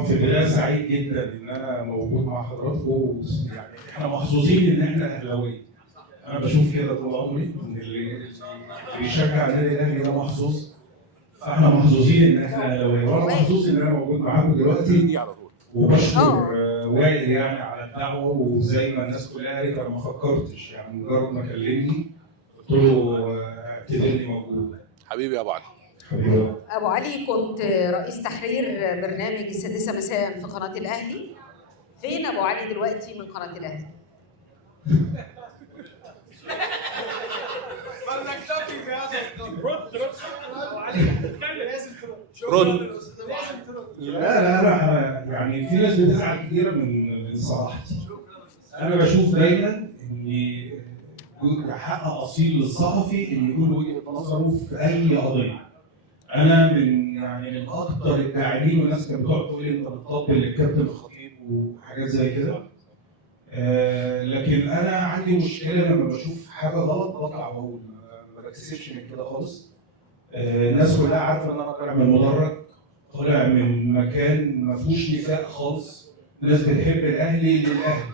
طبعا في البدايه سعيد جدا ان انا موجود مع حضراتكم. يعني احنا محظوظين ان احنا اهلاويه. انا بشوف كده طول عمري ان اللي بيشجع النادي الاهلي ده محظوظ. فاحنا محظوظين ان احنا اهلاويه، وانا محظوظ ان انا موجود معاكم دلوقتي. وبشكر وائل يعني على الدعوه، وزي ما الناس كلها قالت انا ما فكرتش، يعني مجرد ما كلمني قلت له اعتبرني موجود. حبيبي يا ابو علي. حبيبي ابو علي، كنت رئيس تحرير برنامج السادسه مساء في قناه الاهلي. فين ابو علي دلوقتي من قناه الاهلي؟ لا يعني في ناس بتزعل كتير من صراحتي. انا بشوف دايما ان حق اصيل للصحفي ان يقول وجهه نظره في اي قضيه. انا من اكثر الداعمين، والناس كانت بتقعد تقول لي انت بتطبل للكابتن الخطيب وحاجات زي كده. لكن انا عندي مشكله لما بشوف حاجه غلط بطلع بقول، ما بكسفش من كده خالص. الناس كلها عارفه ان انا طالع من مدرج، طالع من مكان ما فيهوش نفاق خالص. الناس بتحب الاهلي للاهلي،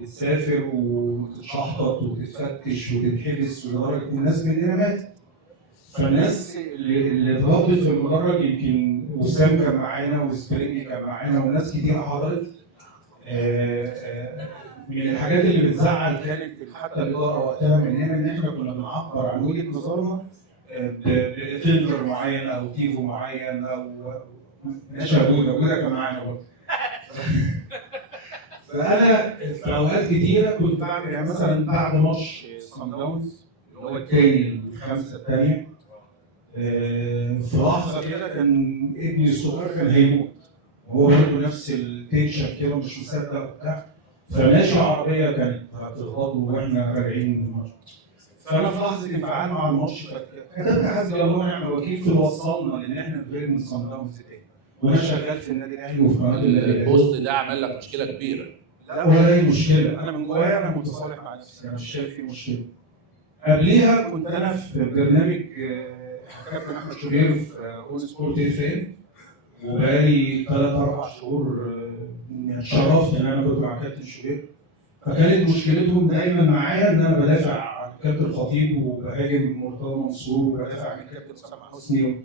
بتسافر وتتشحطط وتتفتش وتتحبس، ولدرجه الناس مننا ماتت. فالناس اللي اتغطت في المدرج، يمكن وسام كان معانا وسبرينج كان معانا وناس كتير حضرت. من الحاجات اللي بتزعل كانت حتى الاداره وقتها مننا ان احنا كنا بنعبر عن وجهه نظرنا بتندر معين او تيفو معين او نشا جوده كان معانا برضه. فانا في اوقات كتيره كنت بعمل، يعني مثلا بعد ماتش صن داونز اللي هو الثاني الخمسه الثانيه، في لحظه كده كان ابني الصغير كان هيموت، وهو برضه نفس التنشن كده مش مصدق وبتاع. فماشي عربيه كانت هتخبطه واحنا راجعين من الماتش. فانا في لحظه انفعال مع الماتش كتبت حسبي الله ونعم الوكيل في وصلنا لان احنا نغير من صن داونز تاني. وانا شغال في النادي الاهلي وفي قناه الاهلي. البوست ده عمل لك مشكله كبيره. لا ولا اي مشكله، انا من جوايا انا متصالح مع نفسي، انا مش شايف في مشكله. قبليها كنت انا في برنامج كابتن احمد شوبير في اون سبورت اف ام، وبقالي 3-4 شهور اتشرفت ان انا كنت مع كابتن شوبير. فكانت مشكلتهم دايما معايا ان انا بدافع عن كابتن الخطيب وبهاجم مرتضى منصور وبدافع عن كابتن اسامه حسني.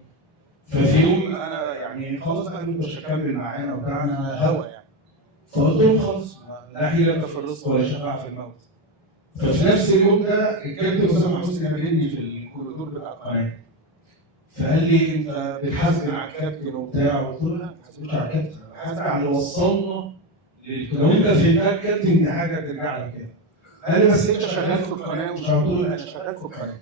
ففي يوم انا يعني خلاص بقى انت مش هتكمل معانا وبتاع، انا هوا يعني. فقلت لهم خلاص لا حيلة في الرزق ولا شفاعة في الموت. ففي نفس اليوم ده الكابتن اسامه حسني قابلني في الكوريدور بتاع القناه. فقال لي انت بتحاسب على الكابتن وبتاع، قلت له لا ما بحاسبش على الكابتن، بحاسب على اللي وصلنا لو انت فهمتها الكابتن دي حاجه ترجع لك كده. قال لي بس انت شغال في القناه ومش هقول له انا شغال في القناه.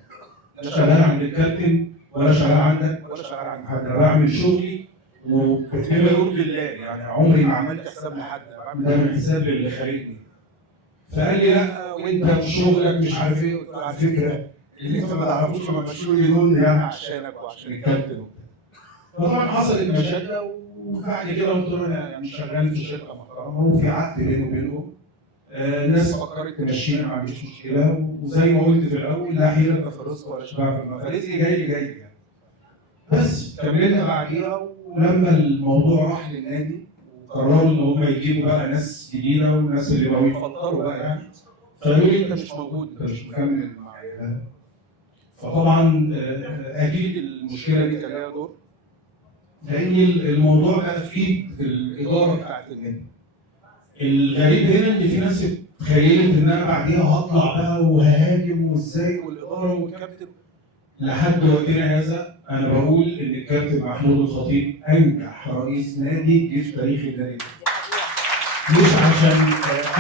لا شغال عند الكابتن ولا شغال عندك ولا شغال عند حد، انا بعمل شغلي وبما يرضي الله، يعني عمري ما عملت حساب لحد، انا بعمل دايما حساب للي خارجني. فقال لي لا وانت شغلك مش عارف ايه. قلت له على فكره اللي انت ما تعرفوش لما مشوا لي دول يعني عشانك وعشان الكابتن وبتاع. فطبعا حصلت مشاكل، وبعد كده قلت له انا يعني شغال في شركه محترمه وفي عقد بيني وبينهم. الناس فكرت تمشينا ما عنديش مشكله، وزي ما قلت في الاول لا حيله في الرزق ولا شفاعه في الموت، فرزقي جاي يعني. بس كملنا بعديها، ولما الموضوع راح للنادي وقرروا ان هم يجيبوا بقى ناس جديده والناس اللي بقوا يفكروا بقى يعني، فقالوا لي انت مش موجود، انت مش مكمل معايا. فطبعا اكيد المشكله دي كان لها دور، لان الموضوع بقى في ايد الاداره بتاعت النادي. الغريب هنا ان في ناس تخيلت ان انا بعديها هطلع بقى وههاجم وازاي والاداره والكابتن. لحد وقتنا هذا انا بقول ان الكابتن محمود الخطيب انجح رئيس نادي جه في تاريخ النادي. مش عشان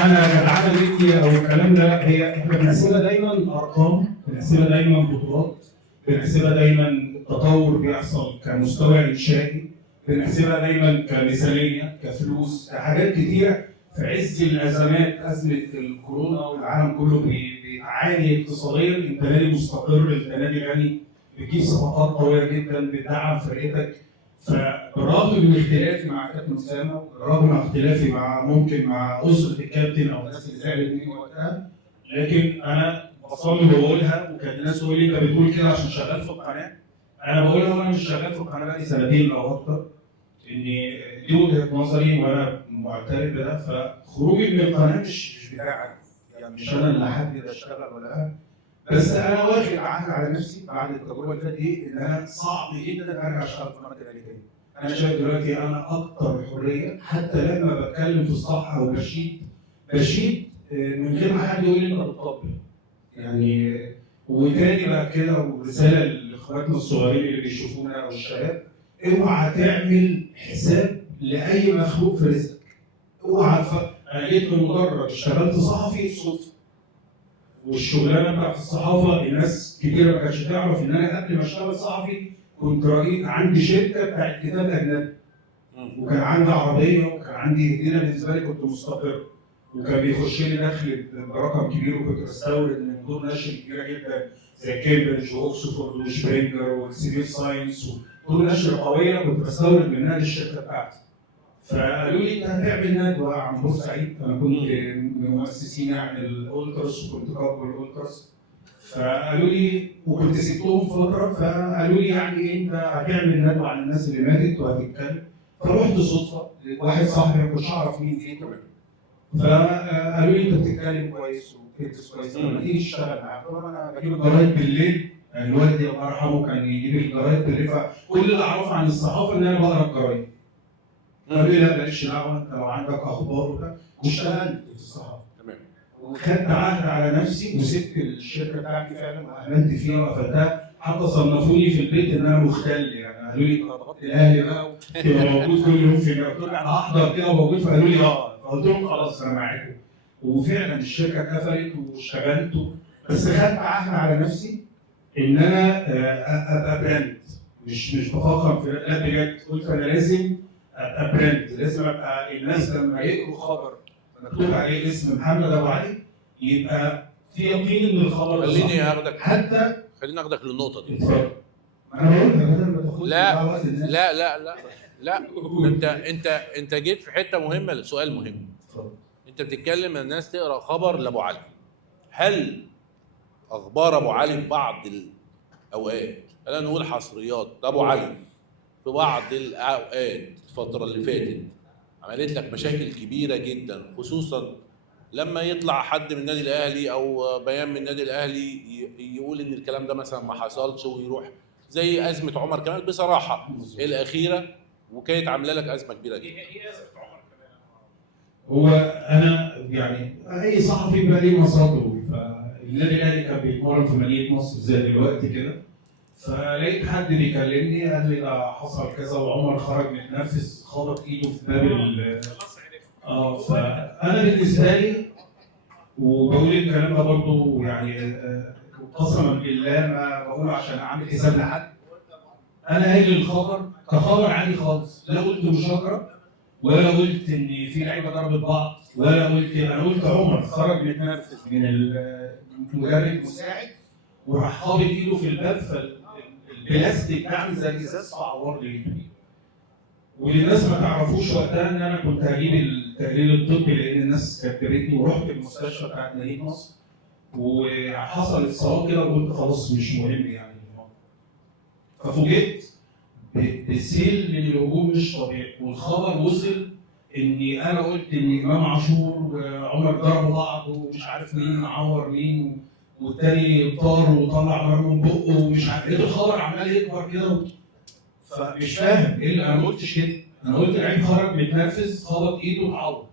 انا جدعانه مني او الكلام ده، هي احنا بنحسبها دايما ارقام، بنحسبها دايما بطولات، بنحسبها دايما التطور بيحصل كمستوى انشائي، بنحسبها دايما كميزانيه كفلوس كحاجات كتيره. في عز الازمات، ازمه الكورونا والعالم كله بيعاني اقتصاديا، انت نادي مستقر، انت نادي غني، بتجيب صفقات قويه جدا، بتدعم فرقتك. فبالرغم من اختلافي مع كابتن اسامه، بالرغم من اختلافي ممكن مع اسره الكابتن او الناس اللي زعلت مني وقتها، لكن انا بصلي وبقولها، وكانت الناس تقول لي انت بتقول كده عشان شغال في القناه. انا بقولها وانا مش شغال في القناه بقالي سنتين او اكتر. ان دي وجهه نظري وانا معترف بده. فخروجي من القناه مش بتاعك، يعني مش انا اللي هحدد اشتغل ولا لا، بس انا واخد عهد على نفسي بعد التجربه اللي فاتت دي ان انا صعب جدا ارجع اشتغل في قناه الاهلي تاني. انا شايف دلوقتي انا اكتر حريه، حتى لما بتكلم في الصح او بشيد من غير ما حد يقول لي انت بتطبل يعني. وتاني بقى كده ورساله لاخواتنا الصغيرين اللي بيشوفونا او الشباب، اوعى تعمل حساب لاي مخلوق في رزقك. اوعى انا جيت من مدرج اشتغلت صحفي صدفه، والشغلانه بتاعت الصحافه الناس كتير ما كانتش تعرف ان انا قبل ما اشتغل صحفي كنت رئيس عندي شركه بتاعت كتاب اجنبي، وكان عندي عربيه وكان عندي هديه بالنسبه لي، كنت مستقر وكان بيخش لي دخل برقم كبير، وكنت بستورد من دور نشر كبيره جدا زي كامبريدج واوكسفورد وشبرينجر والسيفير ساينس ودور نشر قويه كنت بستورد منها للشركه بتاعتي. فقالوا لي انت هتعمل ندوه عن بورسعيد، انا كنت من مؤسسين يعني الاولترس وكنت كابل الاولترس. فقالوا لي وكنت سبتهم فتره، فقالوا لي يعني انت هتعمل ندوه عن الناس اللي ماتت وهتتكلم. فرحت صدفه واحد صاحبي ما كنتش اعرف مين فيه، فقالوا لي انت بتتكلم كويس وبتكتب كويس، لما تيجي تشتغل معاك. طبعا انا بجيب الجرايد بالليل، يعني والدي الله يرحمه كان يجيب الجرايد بالليل، فكل اللي اعرفه عن الصحافه ان انا بقرا الجرايد. قالوا لي لا مالكش دعوه، انت لو عندك اخبار وكده، واشتغلت في الصحافه. تمام. وخدت عهد على نفسي وسبت الشركه بتاعتي فعلا وعملت فيها وقفلتها، حتى صنفوني في البيت ان انا مختل، يعني قالوا لي انت هتغطي الاهلي بقى وتبقى موجود كل يوم في قلت لهم انا هحضر كده وموجود، فقالوا لي اه، فقلت لهم خلاص انا معاكم. وفعلا الشركه اتقفلت واشتغلت، بس خدت عهد على نفسي ان انا ابقى براند، مش بفخر في، لا بجد قلت انا لازم ابقى براند، لازم ابقى الناس لما يقروا خبر مكتوب عليه اسم محمد ابو علي يبقى في يقين ان الخبر ده صح. خليني اخدك للنقطه دي. انا بقول لك بدل ما تاخد لا لا لا لا انت جيت في حته مهمه لسؤال مهم. انت بتتكلم ان الناس تقرا خبر لابو علي. هل اخبار ابو علي في بعض الاوقات، خلينا نقول حصريات ابو علي في بعض الاوقات الفتره اللي فاتت عملت لك مشاكل كبيره جدا، خصوصا لما يطلع حد من النادي الاهلي او بيان من النادي الاهلي يقول ان الكلام ده مثلا ما حصلش، ويروح زي ازمه عمر كمال بصراحه الاخيره، وكانت عامله لك ازمه كبيره جدا. ايه ازمه عمر كمال؟ هو انا يعني اي صحفي بيبقى ليه مصادره، فالنادي الاهلي كان بيتمرن في مدينه نصر زي دلوقتي كده، فلقيت حد بيكلمني قال لي ده حصل كذا وعمر خرج متنفس خبط ايده في باب فانا بالنسبه لي وبقول الكلام ده برضه يعني قسما بالله ما بقول عشان اعمل حساب لحد، انا قايل الخبر كخبر عادي خالص، لا قلت مشاجره ولا قلت ان في لعيبه ضربت بعض ولا قلت، انا قلت عمر خرج متنفس من المدرب المساعد وراح خابط ايده في الباب، فالبلاستيك عامل زي الازاز فعور لي ايده. والناس ما تعرفوش وقتها ان انا كنت هجيب التقرير الطبي لان الناس كتبتني، ورحت المستشفى بتاعت مدينه نصر وحصل اتصال كده وقلت خلاص مش مهم يعني. ففوجئت بسيل من الهجوم مش طبيعي، والخبر وصل اني انا قلت ان امام عاشور وعمر ضربوا بعض ومش عارف مين عور مين، والتاني طار وطلع نار من بقه ومش عارف ايه، الخبر عمال يكبر كده. فمش فاهم ايه اللي انا ما قلتش كده، انا قلت لعيب خرج متنفس خبط ايده واتعور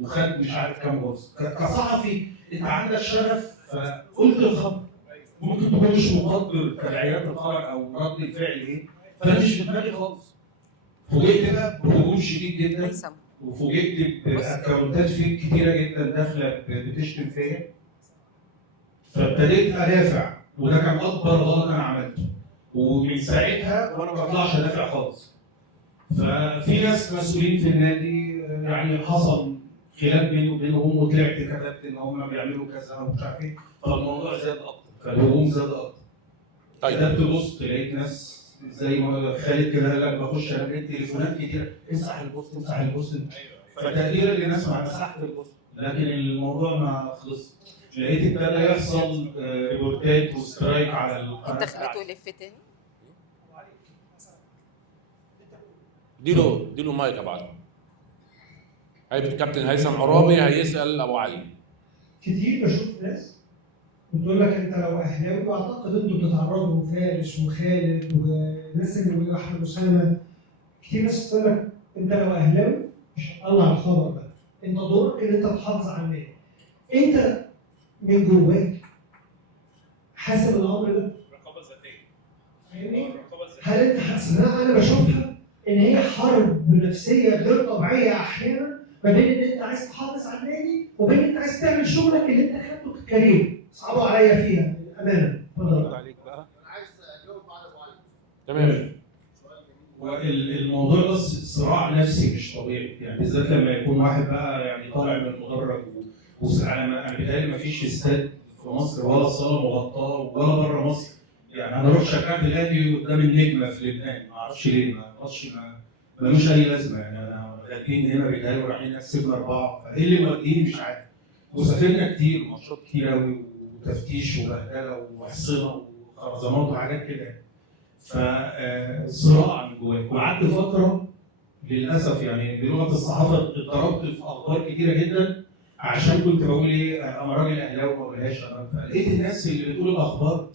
وخد مش عارف كام غرز. كصحفي انت عندك شغف فقلت الخبر، ممكن تكون مش مقدر تبعيات الخبر او رد الفعل ايه، فانا مش في دماغي خالص. فوجئت بقى بهجوم شديد جدا، وفوجئت باكونتات فيك كتيره جدا داخله بتشتم فيا، فابتديت ادافع، وده كان اكبر غلط انا عملته، ومن ساعتها وانا ما بطلعش ادافع خالص. ففي ناس مسؤولين في النادي يعني حصل خلاف بيني وبينهم، وطلعت كتبت ان هم بيعملوا كذا ومش عارف ايه، فالموضوع زاد اكتر، فالهجوم زاد اكتر. كتبت بوست لقيت ناس زي ما خالد كده قال لك بخش الاقي تليفونات كتير امسح البوست امسح البوست، فتقديرا للناس مسحت البوست، لكن الموضوع ما خلص. لقيت ابتدى يحصل ريبورتات وسترايك على القناه. انت خليته يلف تاني؟ اديله مايك يا بعض. هيبقى كابتن هيثم عرابي هيسال ابو علي. كتير بشوف ناس بتقول لك انت لو اهلاوي، واعتقد انتوا بتتعرضوا فارس وخالد وناس اللي احمد اسامه، كتير ناس بتقول لك انت لو اهلاوي مش هتطلع الخبر ده، انت دورك ان انت تحافظ على النادي. انت من جواك حاسب الامر ده؟ رقابه ذاتيه. فاهمني؟ رقابه ذاتيه. هل انت حاسس؟ انا بشوفها ان هي حرب نفسيه غير طبيعيه احيانا ما بين ان انت عايز تحافظ على النادي وبين ان انت عايز تعمل شغلك اللي انت خدته ككارير. صعبوا عليا فيها الامانه. اتفضل عليك بقى. انا عايز اجاوب بعد ابو علي. تمام. والموضوع ده صراع نفسي مش طبيعي، يعني بالذات لما يكون واحد بقى يعني طالع من المدرج انا بيتهيألي ما فيش استاد في مصر ولا صاله مغطاه ولا بره مصر. يعني انا رحت شجعت الاهلي قدام النجمه في لبنان، ما اعرفش ليه، ماتش ملوش اي لازمه، يعني انا راكبين هنا بيتهيألي ورايحين كسبنا 4، فايه اللي موديني مش عارف. وسافرنا كتير ماتشات كتير قوي وتفتيش وبهدله وحصنه وخرزانات وحاجات كده. فصراع من جواك. وقعدت فتره للاسف يعني بلغه الصحافه اتضربت في اخبار كتيره جدا عشان كنت بقول ايه، انا راجل اهلاوي ما بقولهاش. فلقيت الناس اللي بتقول الاخبار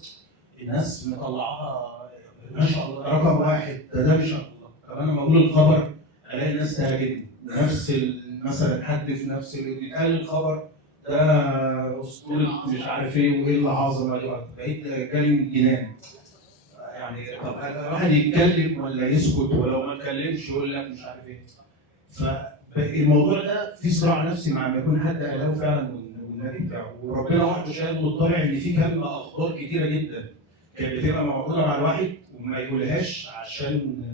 الناس مطلعاها ما شاء الله رقم واحد، ده مش الله. طب انا لما اقول الخبر الاقي الناس تهاجمني، نفس مثلا حد في نفس اللي بيتقال الخبر ده اسطوره مش عارف ايه وايه اللي عظمه دي، بقيت جالي من الجنان. يعني طب الواحد يتكلم ولا يسكت، ولو ما اتكلمش يقول لك مش عارف ايه. فالموضوع ده في صراع نفسي مع ما يكون حد اهلاوي فعلا والنادي بتاعه، وربنا وحده شاهد مطلع ان في كم اخبار كتيره جدا كانت بتبقى موجوده مع الواحد وما يقولهاش عشان.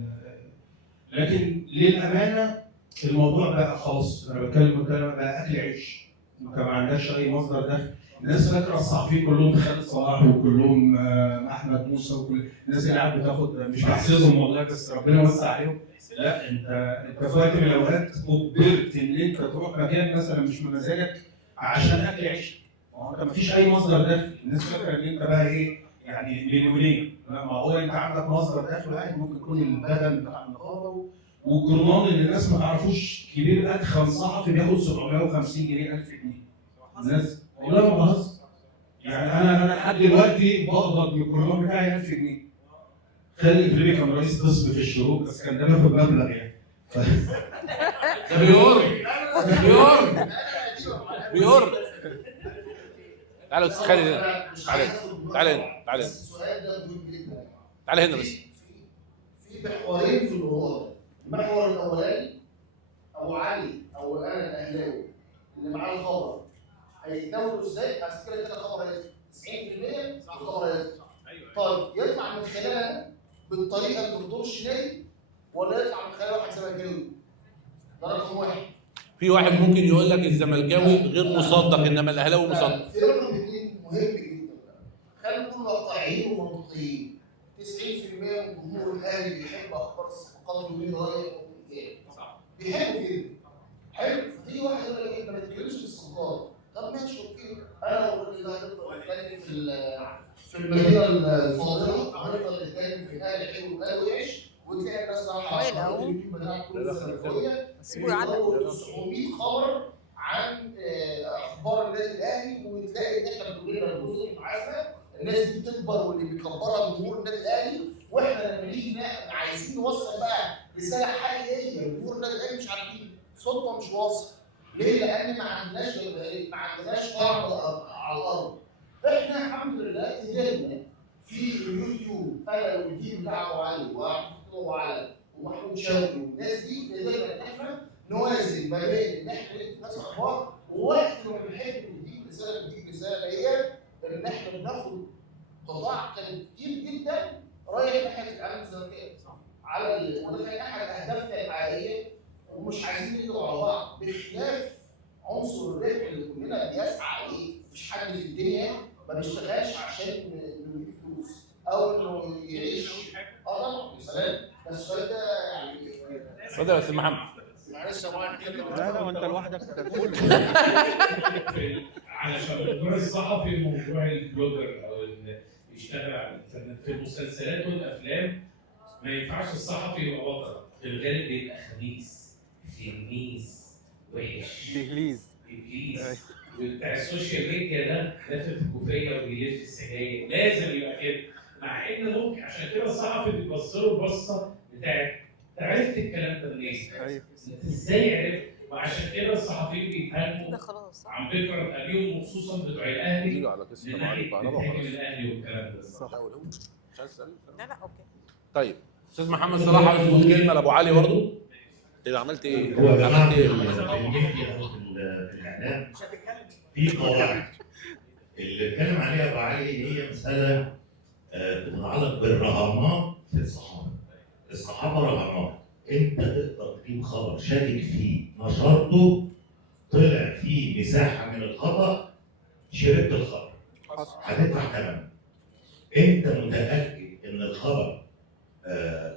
لكن للامانه الموضوع بقى خلاص، انا بتكلم بقى اكل عيش، انت ما عندكش اي مصدر دخل. الناس فاكره الصحفيين كلهم خالد صلاح وكلهم احمد موسى وكل الناس اللي قاعده بتاخد، مش بحسدهم والله بس ربنا وسع عليهم. لا انت في وقت من الاوقات اجبرت ان انت تروح مكان مثلا مش بمزاجك عشان اكل عيش. انت ما فيش اي مصدر دخل، الناس فاكره ان انت بقى ايه يعني مليونير. ما هو انت عندك مصدر دخل واحد ممكن يكون البدل بتاع النقابه والجرنان اللي الناس ما تعرفوش كبير ادخن صحفي بياخد 750 جنيه 1000 جنيه. الناس والله ما بهزر، يعني انا لحد دلوقتي بقبض من الجرنان بتاعي 1000 جنيه. خالد إبراهيم كان رئيس قسم في الشروق بس كان ده بياخد مبلغ يعني. ده بيور تعالوا استاذ خالد هنا. تعالى بس السؤال ده مهم جدا. تعالى هنا بس. في محورين في الموضوع ده. المحور الاولاني ابو علي او انا الاهلاوي اللي معاه الخبر هيتناولوا ازاي؟ بس كده الخبر هيطلع 90% الخبر هيطلع. طيب يطلع من خلالها بالطريقه اللي بتدورش نادي ولا يطلع من خلال واحد زملكاوي؟ ده رقم واحد. في واحد ممكن يقول لك الزملكاوي غير مصدق انما الاهلاوي مصدق. في رقم اثنين مهم جدا. خلينا نكون واقعيين ومنطقيين. 90% من جمهور الاهلي بيحب اخبار الصفقات ومين رايح ومين جاي. بيحبوا كده. حلو، فتيجي واحد يقول لك ما تتكلمش في الصفقات. طب ماشي اوكي، انا والراجل ده هنفضل نتكلم في المدينه الفاضله وهنفضل نتكلم في الاهلي حلو وقال ويعيش وتلاقي الناس رايحه اليوتيوب بتاعت كل الزملكاويه بيدوروا 900 خبر عن اخبار النادي الاهلي، وتلاقي ان احنا بنقول لنا الجزء معانا الناس دي بتكبر واللي بيكبرها جمهور النادي الاهلي، واحنا لما نيجي عايزين نوصل بقى رساله حقيقيه لجمهور النادي الاهلي مش عارفين، صوتنا مش واصل. ليه؟ لان ما عندناش قاعده على الارض. احنا الحمد لله قدرنا في اليوتيوب انا والجيل بتاع ابو علي وابو علي ومحمود شوقي والناس دي قدرنا ان احنا نوازن ما بين ان احنا ندي ناس اخبار ووقت ما بنحب نديك رساله هي ان احنا بناخد قطاع كان كتير جدا رايح ناحيه الامن الزمالكيه على وده كان احد اهدافنا الحقيقيه ومش عايزين نيجوا على بعض بخلاف عنصر الربح اللي كلنا بيسعى عليه. مفيش حد في الدنيا ما بيشتغلش عشان انه يجيب فلوس او انه يعيش. طبعا يا سلام، بس السؤال ده يعني اتفضل يا استاذ محمد. معلش يا معلم. لا وانت لوحدك تقول. علشان الدور الصحفي موضوع البلوجر او يشتغل على الانترنت في المسلسلات والافلام ما ينفعش الصحفي يبقى بطل، في الغالب بيبقى خبيث، تلميذ، وحش، بإنجليز. ابليس. وبتاع السوشيال ميديا ده لافف الكوفيه وبيلف السجاير، لازم يبقى كده. مع ان ممكن عشان كده الصحفي بيبص له البصه بتاعت انت عرفت الكلام ده منين؟ ايوه. انت ازاي عرفت؟ وعشان كده الصحفيين بيتهاجموا ده خلاص. عن فكره ابيهم وخصوصا بتوع الاهلي يجوا على قسم من طبعا ناحيه الكهرباء بتهاجم وخلاص. الاهلي والكلام ده. صح. مش عايز أسأل. لا لا اوكي. طيب استاذ محمد صلاح عاوز يقول كلمه لابو علي برضه. انت عملت ايه؟ هو يا جماعه عملت في ايه؟ الميديا او في الاعلام في قواعد اللي اتكلم عليها ابو علي هي مساله بتتعلق بالرهانات في الصحافه. الصحافه رهانات، انت تقدر تجيب خبر شاكك فيه نشرته طلع فيه مساحه من الخطا شربت الخبر هتدفع ثمن. انت متاكد ان الخبر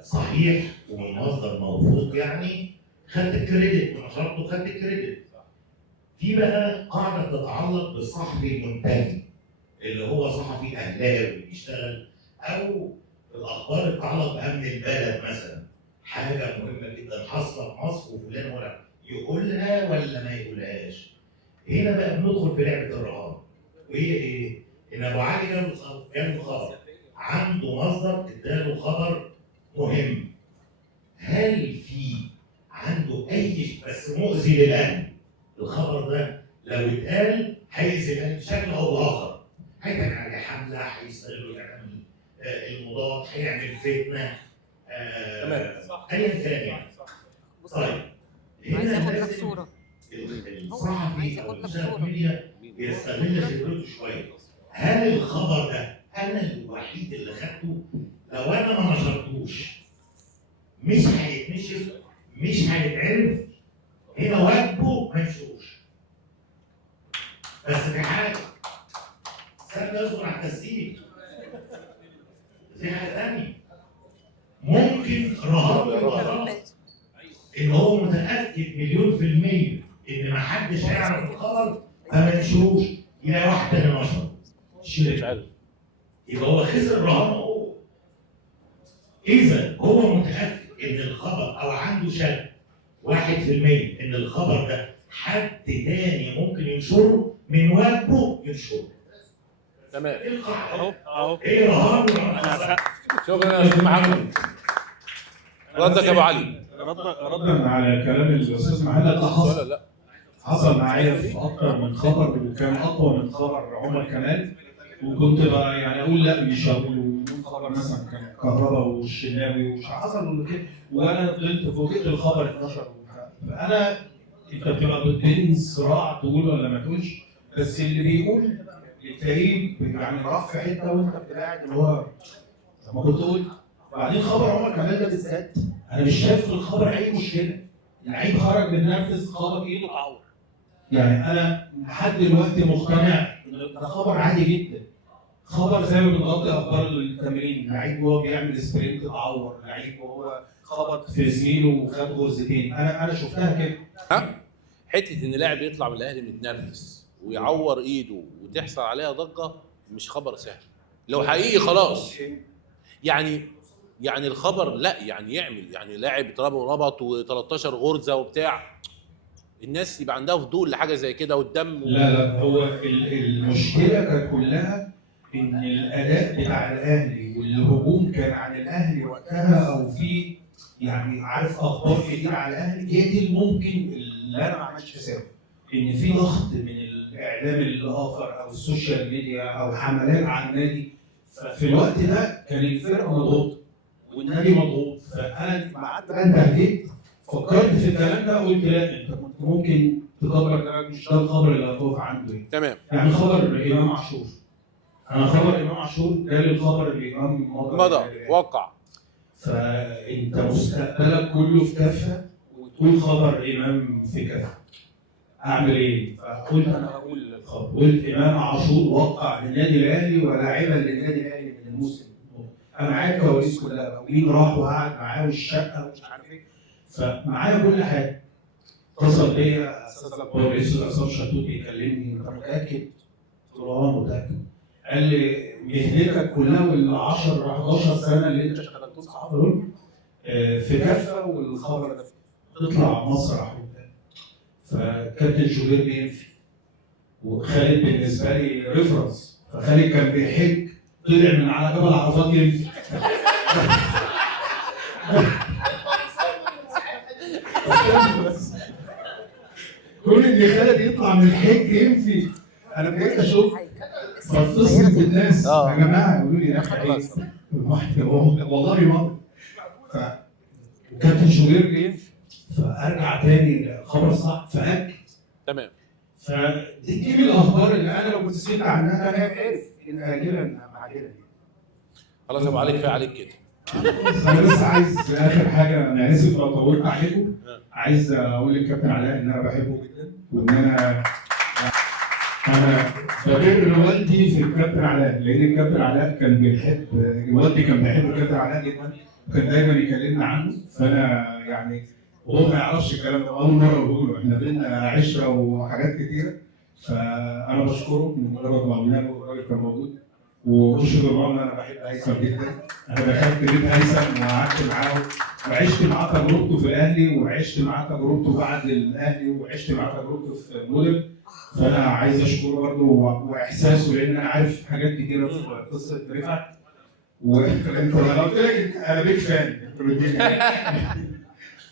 صحيح ومن مصدر موثوق يعني خدت الكريدت ونشرته خدت الكريدت. في بقى قاعده بتتعلق بالصحفي المنتمي اللي هو صحفي اهلاوي بيشتغل او الاخبار اللي تتعلق بامن البلد مثلا، حاجه مهمه جدا حاصله في مصر وفلان ولا يقولها ولا ما يقولهاش. هنا بقى بندخل في لعبه الرهان، وهي ايه؟ ان ابو علي جاله خبر عنده مصدر اداله خبر مهم. هل في عنده اي بس مؤذي للاهلي؟ الخبر ده لو اتقال هيأذي الاهلي بشكل او باخر، هيتعمل عليه حمله، هيستغلوا الاعلام المضاد، هيعمل فتنه تمام. ايا كان يعني. طيب عايز هنا ياخد لك لازم صوره. الصحفي او السوشيال ميديا يستغل خبرته شويه. هل الخبر ده انا الوحيد اللي خدته؟ لو انا ما نشرتوش مش هيتنشر، مش هيتعرف، هنا واجبه ما ينشروش. بس في حاجه سابق يصدر على التسجيل. في حاجه ثانيه ممكن رهان يبقى غلط ان هو متاكد مليون في الميه ان ما حدش هيعرف الخبر فما ينشروش، يلاقي واحد تاني نشر مش عارف. يبقى هو خسر رهانه هو. اذا هو متاكد ان الخبر او عنده شك 1% ان الخبر ده حد تاني ممكن ينشره، من واجبه ينشره. تمام. ايه القاعده؟ اهو ايه رهان؟ شكرا يا استاذ محمد. ردك يا ابو علي. ردا على كلام الاستاذ محمد، ده السؤال ولا لا؟ حصل معايا في اكتر من خبر وكان اقوى من خبر عمر كمال، وكنت بقى يعني اقول لا مش هقوله. خبر مثلا كان كهرباء والشناوي ومش حصل كده، وانا فضلت فوجئت الخبر اتنشر. فانا انت بتبقى بين صراع تقول ولا ما تقولش، بس اللي بيقول تلاقيه يعني راح في حته وانت قاعد اللي هو طب ما كنت قلت. وبعدين خبر عمر كمال ده بالذات انا مش شايف في الخبر اي مشكله. اللعيب خرج من نفس خبط ايده اتعور. يعني انا لحد دلوقتي مقتنع ان ده خبر عادي جدا. خبر زي ما بنغطي اخبار التمرين، لعيب وهو بيعمل سبرنت اتعور، لعيب وهو خبط في زميله وخد غرزتين. انا شفتها كده. حته ان لاعب يطلع من الاهلي متنرفز ويعور ايده وتحصل عليها ضجه مش خبر سهل. لو حقيقي خلاص يعني الخبر لا يعني يعمل يعني لاعب اتضرب ربط و13 غرزه وبتاع، الناس يبقى عندها فضول لحاجه زي كده والدم لا هو المشكله كانت كلها ان الاداء بتاع الاهلي والهجوم كان عن الاهلي وقتها، او في يعني عارف اخبار كتير على الاهلي. هي دي الممكن اللي انا ما عملتش حسابه، ان في ضغط من الاعلام الاخر او السوشيال ميديا او حملات على النادي. ففي الوقت ده كان الفرقه مضغوطه والنادي مضغوط. فانا لما قعدت بقى انتهيت فكرت في الكلام ده، قلت لا انت كنت ممكن تكبر ده، مش ده الخبر اللي هتقف عنده يعني. تمام. يعني خبر امام عاشور، انا خبر امام عاشور جالي الخبر اللي امام مضى وقع. فانت مستقبلك كله في كفه وتقول خبر امام في كفه، اعمل ايه؟ فقلت انا هقول الخبر، قلت امام عاشور وقع للنادي الاهلي ولاعبا للنادي الاهلي من الموسم. انا معايا الكواليس كلها بقى، ومين راح وقعد معاه والشقه ومش عارف ايه، فمعايا كل حاجه. اتصل بيا استاذ الاخبار رئيس الاسام شطوط بيكلمني، انت متاكد؟ قلت له اه متاكد. قال لي مهنتك كلها وال 10 11 سنه اللي انت اشتغلتهم صحافه دول في كافه والخبر ده تطلع مسرح وبتاع. فكابتن شوبير بينفي، وخالد بالنسبه لي ريفرنس، فخالد كان بيحج طلع من على جبل عرفات ينفي. كون ان خالد يطلع من الحج ينفي، انا بقيت اشوف بتصل بالناس يا جماعه يقولوا لي خلاص. والله ما كابتن شوبير ينفي، فارجع تاني خبر صح فاكد. تمام. فدي من الاخبار اللي انا لو كنت سمعت عنها انا عارف ان اجلا ام عاجلا. خلاص يا ابو علي كفايه عليك كده. انا بس عايز اخر حاجه، انا اسف لو طولت عليكم، عايز اقول للكابتن علاء ان انا بحبه جدا، وان انا ببر والدي في الكابتن علاء، لان الكابتن علاء كان بيحب والدي، كان بيحب الكابتن علاء جدا، وكان دايما يكلمنا عنه. فانا يعني وهو ما يعرفش الكلام ده، اول مره بقوله، احنا بينا عشره وحاجات كتيره. فانا بشكره من مجرد ما قلنا له الراجل كان موجود. واشهد الله ان انا بحب هيثم جدا، انا دخلت بيت هيثم وقعدت معاه وعشت معاه تجربته في الاهلي، وعشت معاه تجربته بعد الاهلي، وعشت معاه تجربته في المدن. فانا عايز اشكره برضه واحساسه، لان انا عارف حاجات كتيره في قصه رفعت. وانت انا قلت لك انا بيك فان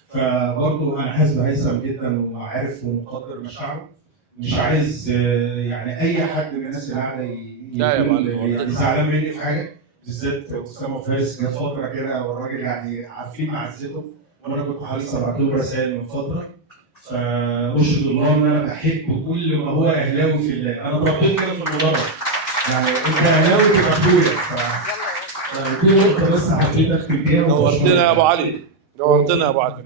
فبرضه انا حاسس بهيثم جدا وعارف ومقدر مشاعره. مش عايز يعني اي حد من الناس اللي قاعده لا يا معلم، يعني زعلان مني في حاجه، بالذات اسامه فارس. جت فتره كده والراجل يعني عارفين معزته، وانا كنت حريص ابعت له رسائل من فتره. فاشهد الله ان انا بحب كل ما هو اهلاوي في الله. انا اتربيت كده في المدرج، يعني انت اهلاوي تبقى اخويا. دي نقطه بس حبيت اختم بيها. نورتنا يا ابو علي، نورتنا يا ابو علي.